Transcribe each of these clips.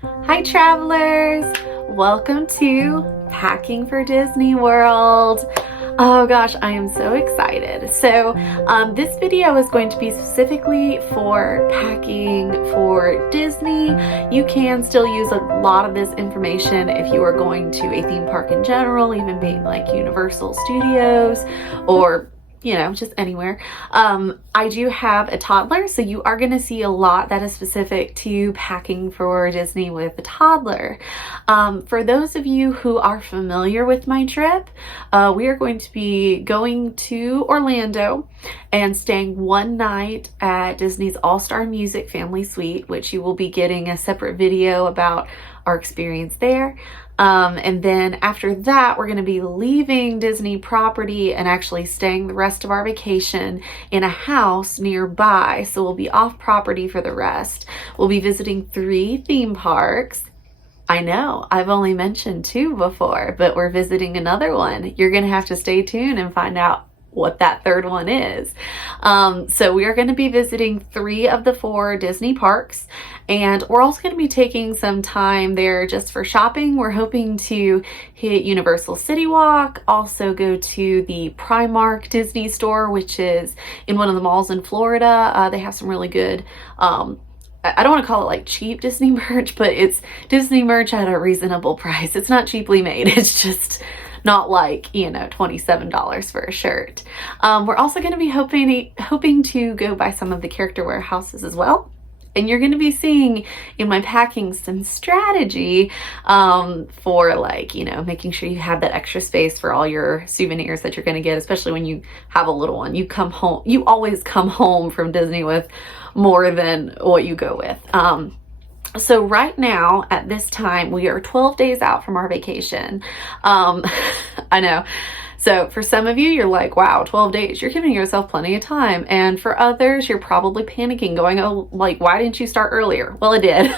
Hi travelers! Welcome to Packing for Disney World. Oh gosh, I am so excited. So this video is going to be specifically for packing for Disney. You can still use a lot of this information if you are going to a theme park in general, even being like Universal Studios or just anywhere. I do have a toddler, so you are going to see a lot that is specific to packing for Disney with a toddler. For those of you who are familiar with my trip, we are going to be going to Orlando and staying one night at Disney's All-Star Music Family Suite, which you will be getting a separate video about our experience there. And then after that, we're going to be leaving Disney property and actually staying the rest of our vacation in a house nearby. So we'll be off property for the rest. We'll be visiting 3 theme parks. I know, I've only mentioned 2 before, but we're visiting another one. You're going to have to stay tuned and find out what that 3rd one is. So we are going to be visiting 3 of the 4 Disney parks, and we're also going to be taking some time there just for shopping. We're hoping to hit Universal City Walk, also go to the Primark Disney store, which is in one of the malls in Florida. They have some really good I don't want to call it like cheap Disney merch, but it's Disney merch at a reasonable price. It's not cheaply made. It's just not like, $27 for a shirt. We're also going to be hoping to go by some of the character warehouses as well. And you're going to be seeing in my packing some strategy for making sure you have that extra space for all your souvenirs that you're going to get, especially when you have a little one. You always come home from Disney with more than what you go with. So right now at this time, we are 12 days out from our vacation. I know. So for some of you, you're like, wow, 12 days, you're giving yourself plenty of time. And for others, you're probably panicking, going, oh, why didn't you start earlier? Well, I did.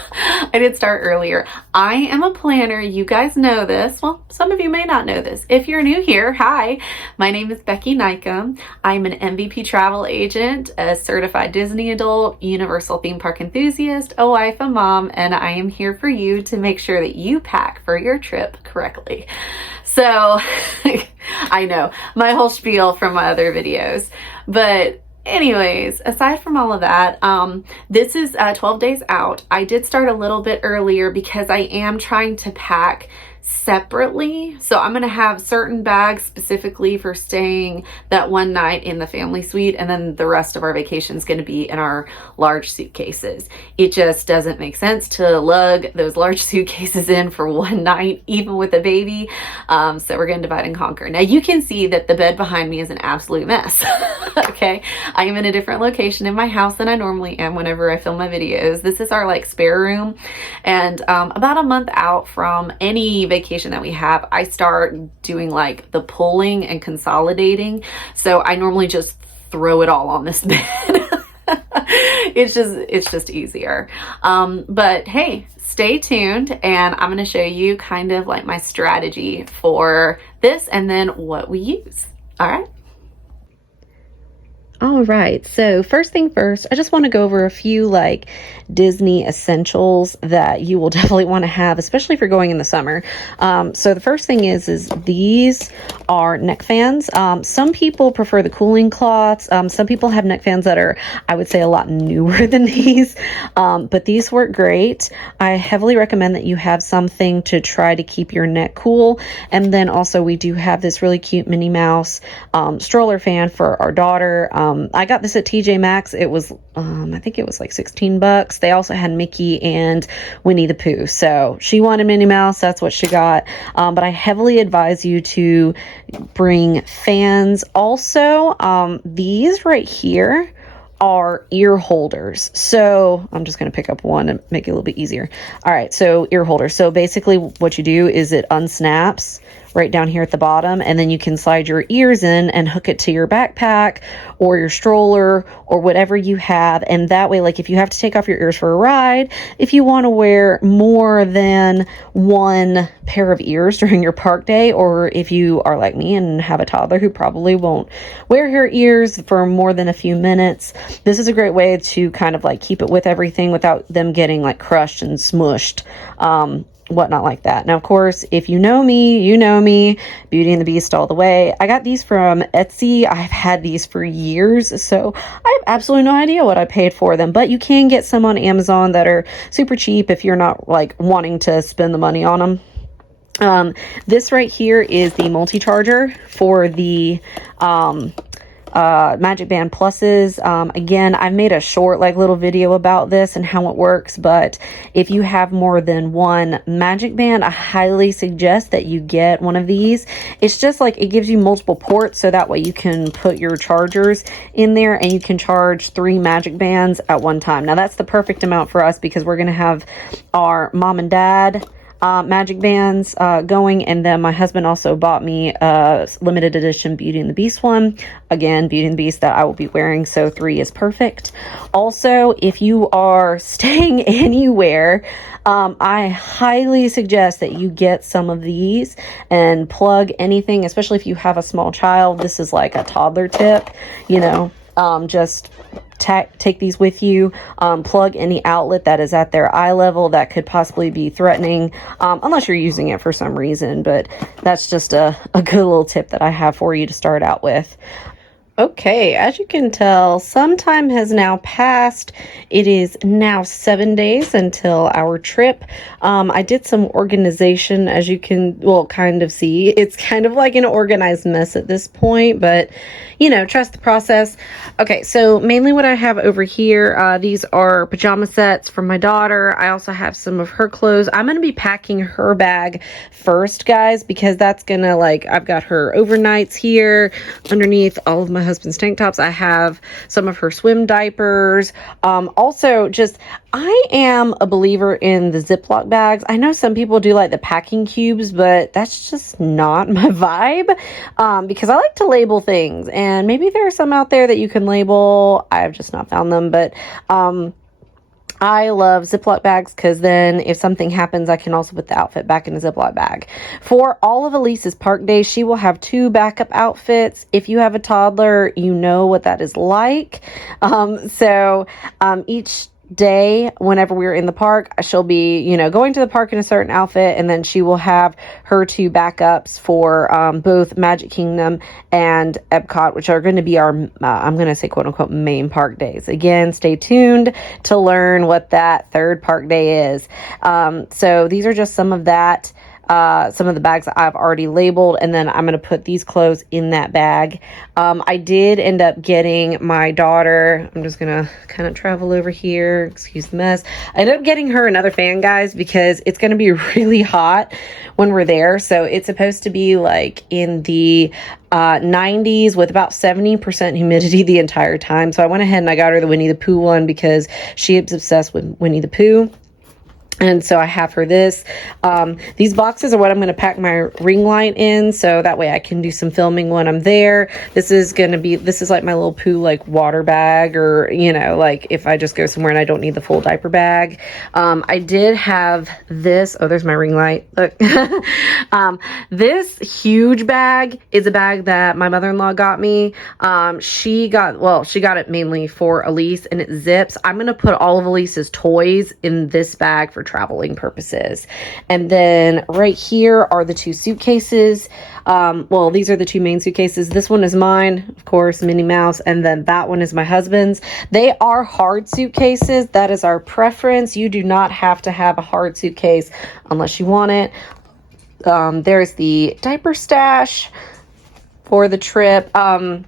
I did start earlier. I am a planner. You guys know this. Well, some of you may not know this. If you're new here, hi, my name is b.nycum. I'm an MVP travel agent, a certified Disney adult, Universal theme park enthusiast, a wife, a mom, and I am here for you to make sure that you pack for your trip correctly. So I know my whole spiel from my other videos, but anyways, aside from all of that, this is 12 days out. I did start a little bit earlier because I am trying to pack separately. So I'm going to have certain bags specifically for staying that one night in the family suite, and then the rest of our vacation is going to be in our large suitcases. It just doesn't make sense to lug those large suitcases in for one night, even with a baby. So we're going to divide and conquer. Now you can see that the bed behind me is an absolute mess. Okay. I am in a different location in my house than I normally am whenever I film my videos. This is our spare room, and about a month out from any vacation that we have, I start doing the pulling and consolidating. So I normally just throw it all on this bed. It's just easier. But hey, stay tuned, and I'm going to show you kind of my strategy for this and then what we use. All right. All right, so first thing first, I just want to go over a few Disney essentials that you will definitely want to have, especially if you're going in the summer. So the first thing is these are neck fans. Some people prefer the cooling cloths. Some people have neck fans that are, I would say, a lot newer than these, but these work great. I heavily recommend that you have something to try to keep your neck cool. And then also we do have this really cute Minnie Mouse stroller fan for our daughter. I got this at TJ Maxx. It was, I think it was $16. They also had Mickey and Winnie the Pooh. So she wanted Minnie Mouse. That's what she got. But I heavily advise you to bring fans. Also, these right here are ear holders. So I'm just going to pick up one and make it a little bit easier. All right. So ear holders. So basically what you do is it unsnaps right down here at the bottom, and then you can slide your ears in and hook it to your backpack or your stroller or whatever you have. And that way, like if you have to take off your ears for a ride, if you want to wear more than one pair of ears during your park day, or if you are like me and have a toddler who probably won't wear her ears for more than a few minutes, this is a great way to kind of like keep it with everything without them getting like crushed and smushed, whatnot like that. Now, of course, if you know me, Beauty and the Beast all the way. I got these from Etsy. I've had these for years, so I have absolutely no idea what I paid for them, but you can get some on Amazon that are super cheap if you're not like wanting to spend the money on them. This right here is the multi-charger for the Magic Band Pluses. Again, I've made a short like little video about this and how it works, but if you have more than one Magic Band, I highly suggest that you get one of these. It's just like it gives you multiple ports, so that way you can put your chargers in there and you can charge 3 Magic Bands at one time. Now that's the perfect amount for us because we're going to have our mom and dad Magic Bands going, and then my husband also bought me a limited edition Beauty and the Beast one. Again, Beauty and the Beast that I will be wearing, so 3 is perfect. Also, if you are staying anywhere, I highly suggest that you get some of these and plug anything, especially if you have a small child. This is like a toddler tip, you know, just take these with you. Plug any outlet that is at their eye level that could possibly be threatening, unless you're using it for some reason, but that's just a good little tip that I have for you to start out with. Okay, as you can tell, some time has now passed. It is now 7 days until our trip. I did some organization, as you can, well, kind of see. It's kind of like an organized mess at this point, but, you know, trust the process. Okay, so mainly what I have over here, these are pajama sets for my daughter. I also have some of her clothes. I'm going to be packing her bag first, guys, because that's going to, like, I've got her overnights here underneath all of my husband's tank tops. I have some of her swim diapers. Also, just, I am a believer in the Ziploc bags. I know some people do like the packing cubes, but that's just not my vibe, because I like to label things, and maybe there are some out there that you can label. I've just not found them, but I love Ziploc bags because then if something happens, I can also put the outfit back in a Ziploc bag. For all of Elise's park days, she will have 2 backup outfits. If you have a toddler, you know what that is like. Each day, whenever we're in the park, she'll be, you know, going to the park in a certain outfit, and then she will have her 2 backups for both Magic Kingdom and Epcot, which are going to be our, I'm going to say quote unquote main park days. Again, stay tuned to learn what that 3rd park day is. So these are just some of that. Some of the bags that I've already labeled, and then I'm going to put these clothes in that bag. I did end up getting my daughter, I'm just going to kind of travel over here, excuse the mess. I ended up getting her another fan, guys, because it's going to be really hot when we're there. So it's supposed to be like in the 90s with about 70% humidity the entire time. So I went ahead and I got her the Winnie the Pooh one because she is obsessed with Winnie the Pooh. And so I have her this. These boxes are what I'm going to pack my ring light in, so that way I can do some filming when I'm there. This is like my little Pooh like water bag, or, you know, like if I just go somewhere and I don't need the full diaper bag. I did have this. Oh, there's my ring light. Look. This huge bag is a bag that my mother-in-law got me. She got it mainly for Elise, and it zips. I'm going to put all of Elise's toys in this bag for traveling purposes. And then right here are the 2 suitcases. Well, these are the 2 main suitcases. This one is mine, of course, Minnie Mouse, and then that one is my husband's. They are hard suitcases. That is our preference. You do not have to have a hard suitcase unless you want it. There's the diaper stash for the trip. I'm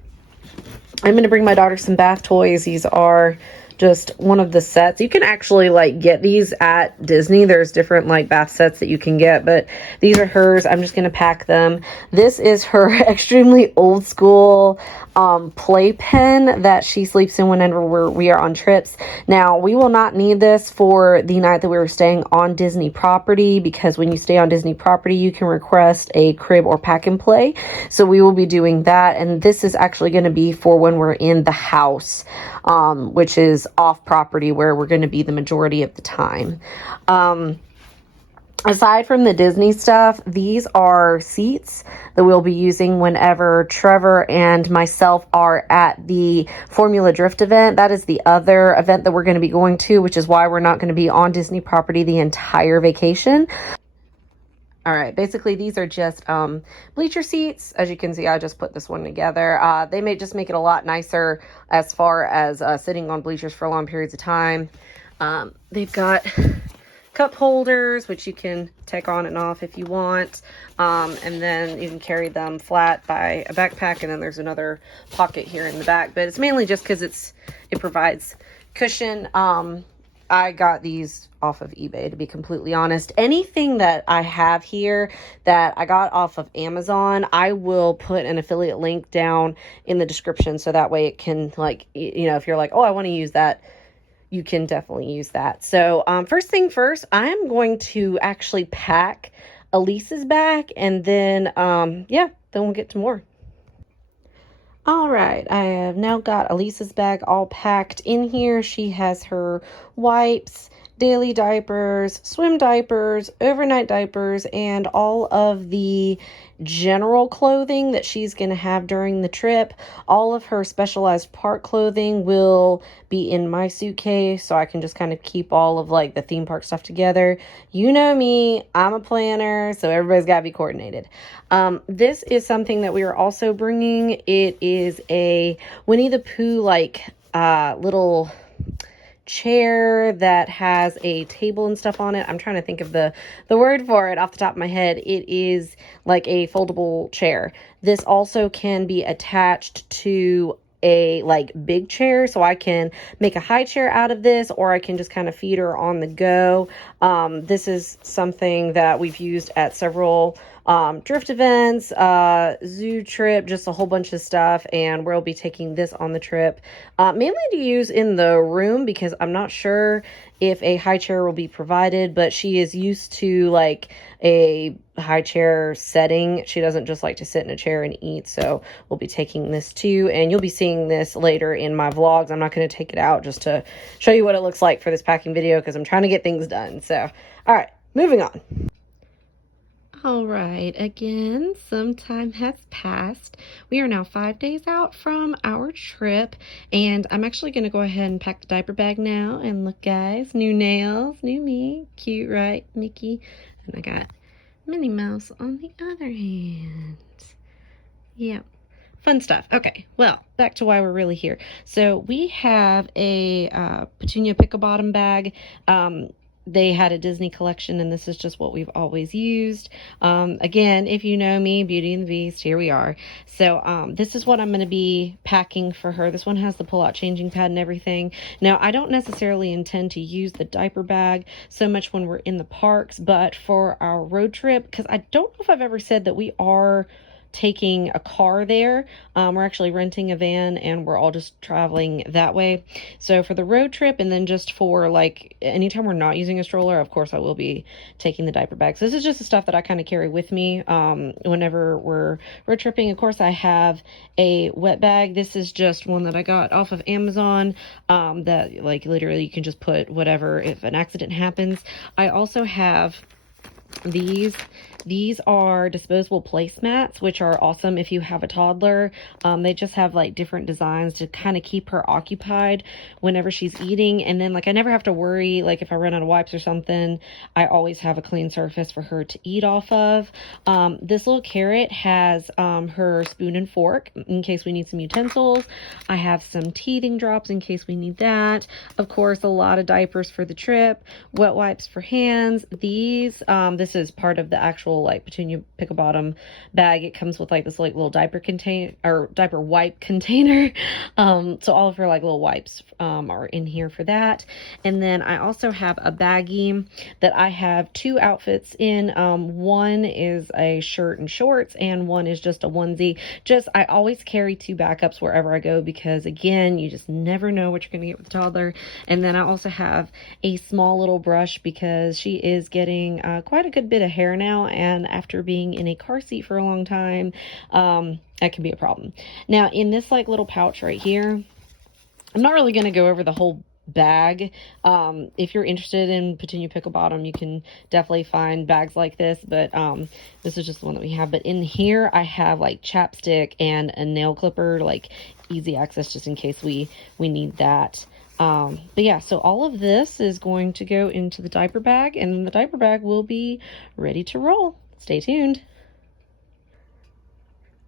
going to bring my daughter some bath toys. These are just one of the sets. You can actually like get these at Disney. There's different like bath sets that you can get, but these are hers. I'm just going to pack them. This is her extremely old school playpen that she sleeps in whenever we are on trips. Now, we will not need this for the night that we were staying on Disney property, because when you stay on Disney property, you can request a crib or pack and play. So we will be doing that. And this is actually going to be for when we're in the house, which is off property, where we're going to be the majority of the time. Aside from the Disney stuff, these are seats that we'll be using whenever Trevor and myself are at the Formula Drift event. That is the other event that we're going to be going to, which is why we're not going to be on Disney property the entire vacation. All right, basically these are just bleacher seats. As you can see, I just put this one together. They may just make it a lot nicer as far as sitting on bleachers for long periods of time. They've got cup holders, which you can take on and off if you want, and then you can carry them flat by a backpack, and then there's another pocket here in the back, but it's mainly just because it provides cushion. I got these off of eBay, to be completely honest. Anything that I have here that I got off of Amazon, I will put an affiliate link down in the description, so that way it can, like, you know, if you're like, oh, I want to use that, you can definitely use that. So first thing first, I'm going to actually pack Elise's bag, and then yeah, then we'll get to more. All right, I have now got Elise's bag all packed in here. She has her wipes, daily diapers, swim diapers, overnight diapers, and all of the general clothing that she's going to have during the trip. All of her specialized park clothing will be in my suitcase, so I can just kind of keep all of like the theme park stuff together. You know me, I'm a planner, so everybody's got to be coordinated. This is something that we are also bringing. It is a Winnie the Pooh like little chair that has a table and stuff on it. I'm trying to think of the word for it off the top of my head. It is like a foldable chair. This also can be attached to a like big chair, so I can make a high chair out of this, or I can just kind of feed her on the go. This is something that we've used at several drift events, zoo trip, just a whole bunch of stuff, and we'll be taking this on the trip, mainly to use in the room, because I'm not sure if a high chair will be provided, but she is used to like a high chair setting. She doesn't just like to sit in a chair and eat, so we'll be taking this too, and you'll be seeing this later in my vlogs. I'm not going to take it out just to show you what it looks like for this packing video, because I'm trying to get things done. So all right, moving on. All right, again, some time has passed. We are now 5 days out from our trip, and I'm actually going to go ahead and pack the diaper bag now. And look, guys, new nails, new me. Cute, right, Mickey? And I got Minnie Mouse on the other hand. Yep. Fun stuff. Okay, well, back to why we're really here. So we have a Petunia Pickle Bottom bag. They had a Disney collection, and this is just what we've always used. Again, if you know me, Beauty and the Beast, here we are. So this is what I'm going to be packing for her. This one has the pull-out changing pad and everything. Now, I don't necessarily intend to use the diaper bag so much when we're in the parks, but for our road trip, because I don't know if I've ever said that we are taking a car there. We're actually renting a van, and we're all just traveling that way. So for the road trip, and then just for like anytime we're not using a stroller, of course I will be taking the diaper bag. So this is just the stuff that I kind of carry with me whenever we're road tripping. Of course, I have a wet bag. This is just one that I got off of Amazon, that like literally you can just put whatever if an accident happens. I also have these are disposable placemats, which are awesome if you have a toddler. They just have like different designs to kind of keep her occupied whenever she's eating. And then like I never have to worry, like if I run out of wipes or something, I always have a clean surface for her to eat off of. This little carrot has her spoon and fork in case we need some utensils. I have some teething drops in case we need that. Of course, a lot of diapers for the trip, wet wipes for hands. This this is part of the actual like Petunia Pickle Bottom bag. It comes with like this like little diaper contain or diaper wipe container. So all of her like little wipes are in here for that. And then I also have a baggie that I have 2 outfits in. One is a shirt and shorts, and one is just a onesie. I always carry 2 backups wherever I go, because again, you just never know what you're going to get with a toddler. And then I also have a small little brush because she is getting quite a good bit of hair now, and after being in a car seat for a long time, that can be a problem. Now in this like little pouch right here, I'm not really going to go over the whole bag. If you're interested in Petunia Pickle Bottom, you can definitely find bags like this, but this is just the one that we have. But in here I have like chapstick and a nail clipper, like easy access just in case we need that. But yeah, so all of this is going to go into the diaper bag, and then the diaper bag will be ready to roll. Stay tuned.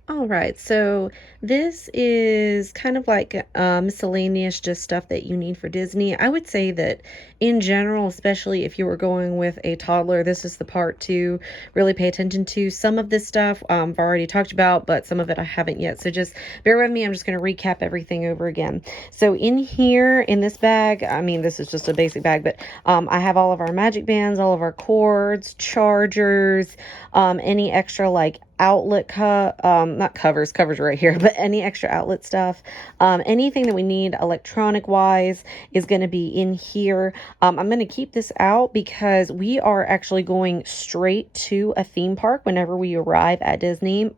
All right, so this is kind of like miscellaneous, just stuff that you need for Disney. I would say that in general, especially if you were going with a toddler, this is the part to really pay attention to. Some of this stuff I've already talked about, but some of it I haven't yet. So just bear with me. I'm just going to recap everything over again. So in here, in this bag, I mean, this is just a basic bag, but I have all of our magic bands, all of our cords, chargers, any extra like outlet not covers right here, but any extra outlet stuff, anything that we need electronic wise is going to be in here. I'm going to keep this out because we are actually going straight to a theme park whenever we arrive at Disney.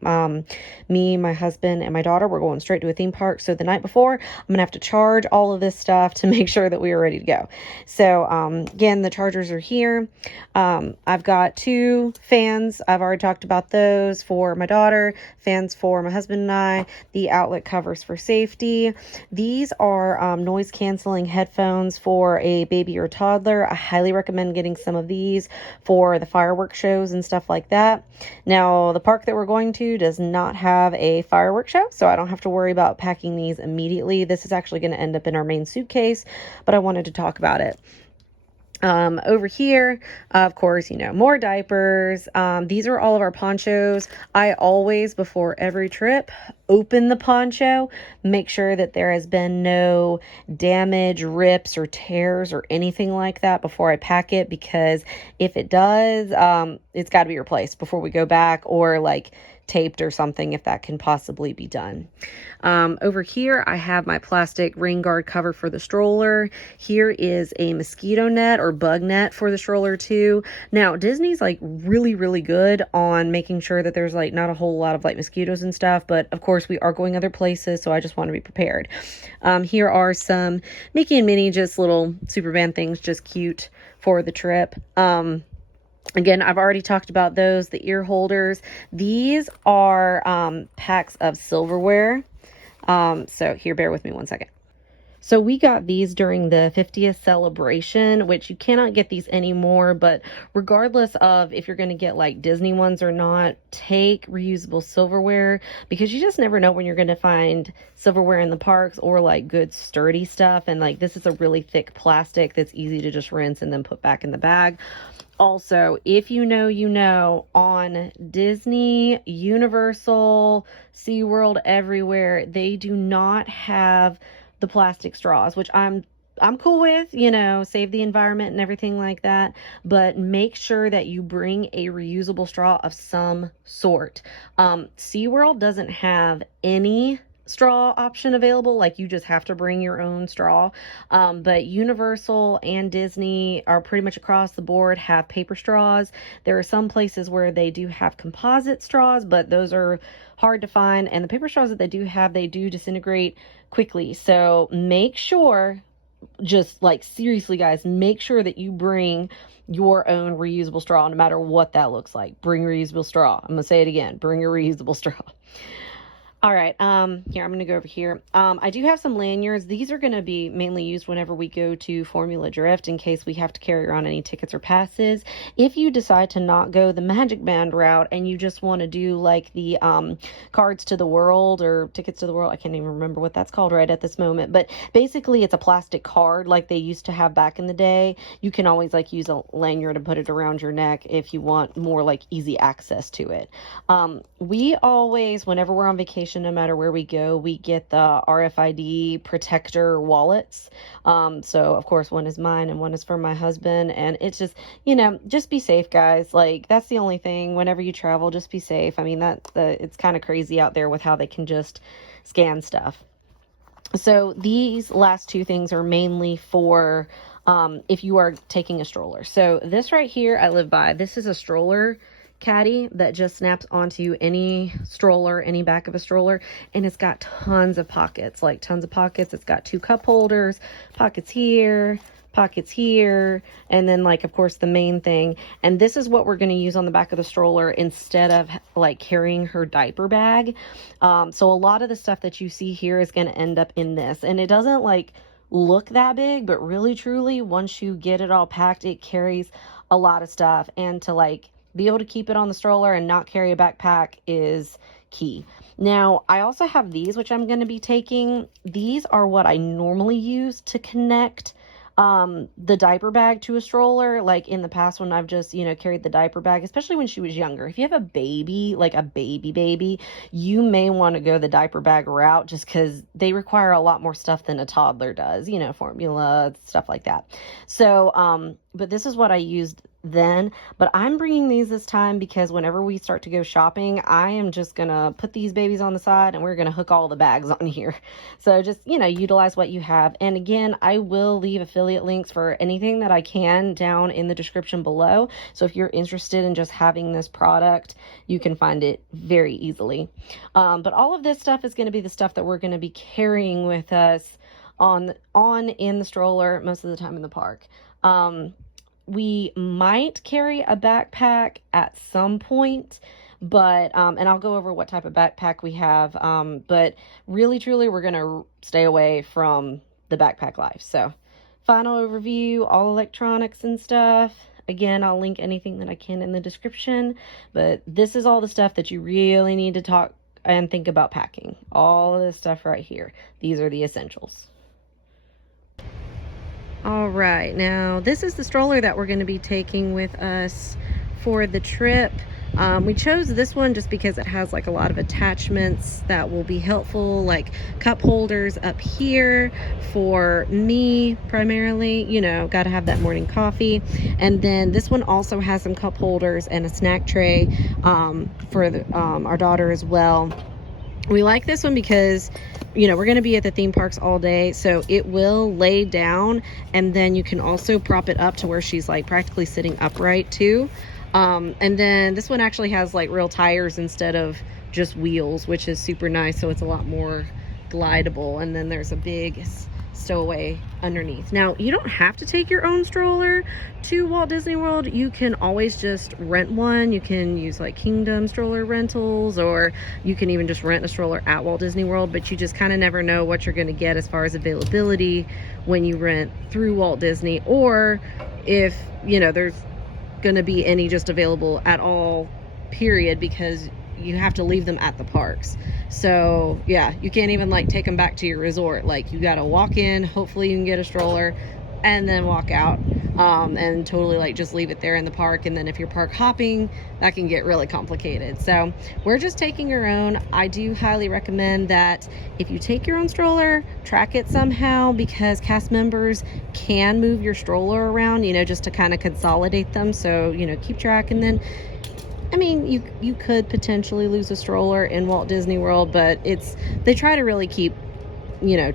Me, my husband, and my daughter, we're going straight to a theme park. So the night before, I'm gonna have to charge all of this stuff to make sure that we are ready to go. So again, the chargers are here. I've got 2 fans. I've already talked about those for my daughter, fans for my husband and I, the outlet covers for safety. These are noise canceling headphones for a baby or toddler. I highly recommend getting some of these for the fireworks shows and stuff like that. Now, the park that we're going to does not have a fireworks show, so I don't have to worry about packing these immediately. This is actually going to end up in our main suitcase, but I wanted to talk about it. Over here, of course, you know, more diapers. These are all of our ponchos. I always, before every trip, open the poncho, make sure that there has been no damage, rips, or tears, or anything like that before I pack it, because if it does, it's got to be replaced before we go back, or like taped or something if that can possibly be done. Over here I have my plastic rain guard cover for the stroller. Here is a mosquito net or bug net for the stroller too. Now Disney's like really good on making sure that there's like not a whole lot of like mosquitoes and stuff, but of course we are going other places, so I just want to be prepared. Here are some Mickey and Minnie, just little Superman things, just cute for the trip. Again, I've already talked about those, the ear holders. These are packs of silverware. So here, bear with me one second. So we got these during the 50th celebration, which you cannot get these anymore, but regardless of if you're going to get like Disney ones or not, take reusable silverware, because you just never know when you're going to find silverware in the parks, or like good sturdy stuff. And like this is a really thick plastic that's easy to just rinse and then put back in the bag. Also, if you know, on Disney, Universal, SeaWorld, everywhere, they do not have the plastic straws, which I'm cool with, you know, save the environment and everything like that, but make sure that you bring a reusable straw of some sort. SeaWorld doesn't have any straw option available, like you just have to bring your own straw, but Universal and Disney are pretty much across the board have paper straws. There are some places where they do have composite straws, but those are hard to find, and the paper straws that they do have, they do disintegrate quickly. So make sure, just like seriously guys, make sure that you bring your own reusable straw, no matter what that looks like. Bring a reusable straw. I'm gonna say it again, bring a reusable straw. All right, here, I'm gonna go over here. I do have some lanyards. These are gonna be mainly used whenever we go to Formula Drift in case we have to carry around any tickets or passes. If you decide to not go the Magic Band route and you just want to do like the cards to the world or tickets to the world, I can't even remember what that's called right at this moment, but basically it's a plastic card like they used to have back in the day. You can always like use a lanyard and put it around your neck if you want more like easy access to it. We always, whenever we're on vacation, no matter where we go, we get the RFID protector wallets. So of course one is mine and one is for my husband, and it's just, just be safe, guys. Like, that's the only thing. Whenever you travel, just be safe. I mean, it's kind of crazy out there with how they can just scan stuff. So these last two things are mainly for if you are taking a stroller. So this right here I live by. This is a stroller caddy that just snaps onto any stroller, any back of a stroller, and it's got tons of pockets, like tons of pockets. It's got 2 cup holders, pockets here, and then like, of course, the main thing. And this is what we're going to use on the back of the stroller instead of like carrying her diaper bag. So a lot of the stuff that you see here is going to end up in this, and it doesn't like look that big, but really truly once you get it all packed, it carries a lot of stuff. And to like be able to keep it on the stroller and not carry a backpack is key. Now, I also have these, which I'm going to be taking. These are what I normally use to connect the diaper bag to a stroller. Like in the past when I've just, carried the diaper bag, especially when she was younger. If you have a baby, like a baby, you may want to go the diaper bag route just because they require a lot more stuff than a toddler does, formula, stuff like that. So, but this is what I used then, but I'm bringing these this time because whenever we start to go shopping, I am just gonna put these babies on the side and we're gonna hook all the bags on here. So just, utilize what you have. And again, I will leave affiliate links for anything that I can down in the description below. So if you're interested in just having this product, you can find it very easily. But all of this stuff is going to be the stuff that we're going to be carrying with us on in the stroller most of the time in the park. We might carry a backpack at some point, but, and I'll go over what type of backpack we have. But really, truly, we're going to stay away from the backpack life. So final overview, all electronics and stuff. Again, I'll link anything that I can in the description, but this is all the stuff that you really need to talk and think about packing. All of this stuff right here. These are the essentials. All right, now this is the stroller that we're going to be taking with us for the trip. We chose this one just because it has like a lot of attachments that will be helpful, like cup holders up here for me primarily, got to have that morning coffee. And then this one also has some cup holders and a snack tray for our daughter as well. We like this one because, we're going to be at the theme parks all day, so it will lay down, and then you can also prop it up to where she's like practically sitting upright too. And then this one actually has like real tires instead of just wheels, which is super nice. So it's a lot more glidable. And then there's a big stowaway underneath. Now, you don't have to take your own stroller to Walt Disney World. You can always just rent one. You can use like Kingdom stroller rentals, or you can even just rent a stroller at Walt Disney World, but you just kind of never know what you're going to get as far as availability when you rent through Walt Disney, or if, there's going to be any just available at all, period, because you have to leave them at the parks. So yeah, you can't even like take them back to your resort. Like, you got to walk in, hopefully you can get a stroller, and then walk out, and totally like just leave it there in the park. And then if you're park hopping, that can get really complicated. So we're just taking our own. I do highly recommend that if you take your own stroller, track it somehow, because cast members can move your stroller around, just to kind of consolidate them. So, keep track. And then, I mean, you could potentially lose a stroller in Walt Disney World, but they try to really keep,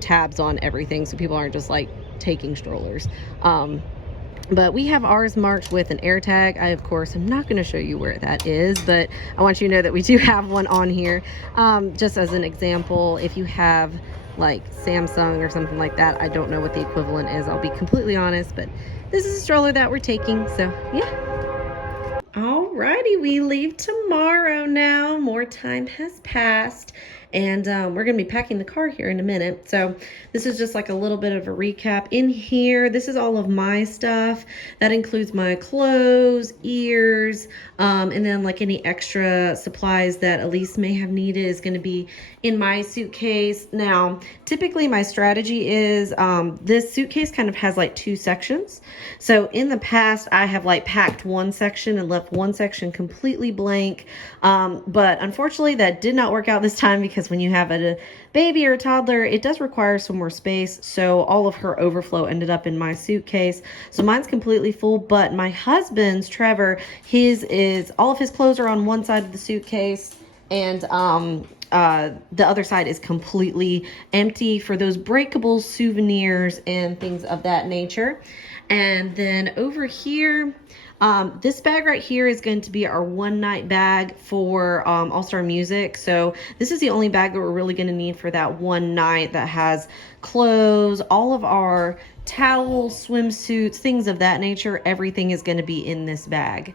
tabs on everything, so people aren't just like taking strollers. But we have ours marked with an air tag. I, of course, am not going to show you where that is, but I want you to know that we do have one on here. Just as an example, if you have like Samsung or something like that, I don't know what the equivalent is, I'll be completely honest, but this is a stroller that we're taking, so yeah. Alrighty, we leave tomorrow now. More time has passed, and we're going to be packing the car here in a minute. So this is just like a little bit of a recap. In here, this is all of my stuff. That includes my clothes, ears, and then like any extra supplies that Elise may have needed is going to be in my suitcase. Now, typically my strategy is this suitcase kind of has like two sections. So in the past, I have like packed one section and left one section completely blank. But unfortunately, that did not work out this time because when you have a baby or a toddler, it does require some more space. So all of her overflow ended up in my suitcase. So mine's completely full, but my husband's, Trevor, his is, all of his clothes are on one side of the suitcase, and the other side is completely empty for those breakable souvenirs and things of that nature. And then over here, this bag right here is going to be our one night bag for All Star Music. So this is the only bag that we're really going to need for that one night, that has clothes, all of our towels, swimsuits, things of that nature. Everything is going to be in this bag.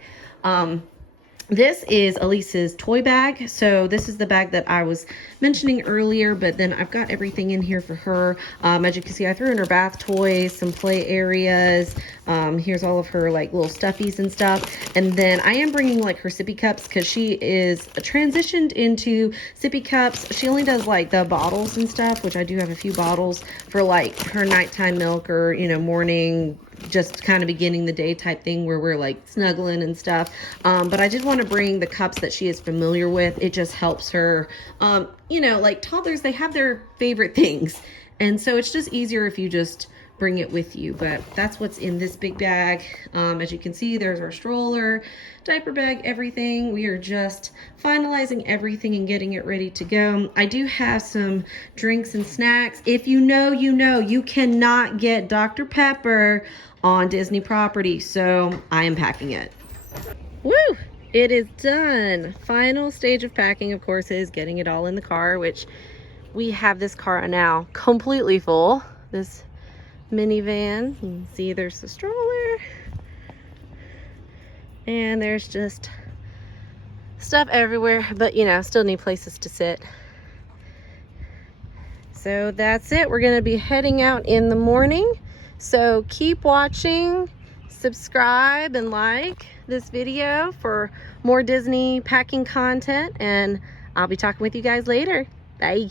This is Elise's toy bag. So this is the bag that I was mentioning earlier, but then I've got everything in here for her. As you can see, I threw in her bath toys, some play areas. Here's all of her like little stuffies and stuff. And then I am bringing like her sippy cups because she is transitioned into sippy cups. She only does like the bottles and stuff, which I do have a few bottles for like her nighttime milk or, you know, morning, just kind of beginning the day type thing where we're like snuggling and stuff. But I did want to bring the cups that she is familiar with. It just helps her. You know, like toddlers, they have their favorite things. And so it's just easier if you just bring it with you. But that's what's in this big bag. As you can see, there's our stroller, diaper bag, everything. We are just finalizing everything and getting it ready to go. I do have some drinks and snacks. If you know, you know, you cannot get Dr. Pepper on Disney property, so I am packing it. Woo! It is done. Final stage of packing, of course, is getting it all in the car, which we have this car now completely full. This minivan. You can see there's the stroller. And there's just stuff everywhere, but you know, still need places to sit. So that's it. We're gonna be heading out in the morning. So keep watching, subscribe and like this video for more Disney packing content, and I'll be talking with you guys later. Bye.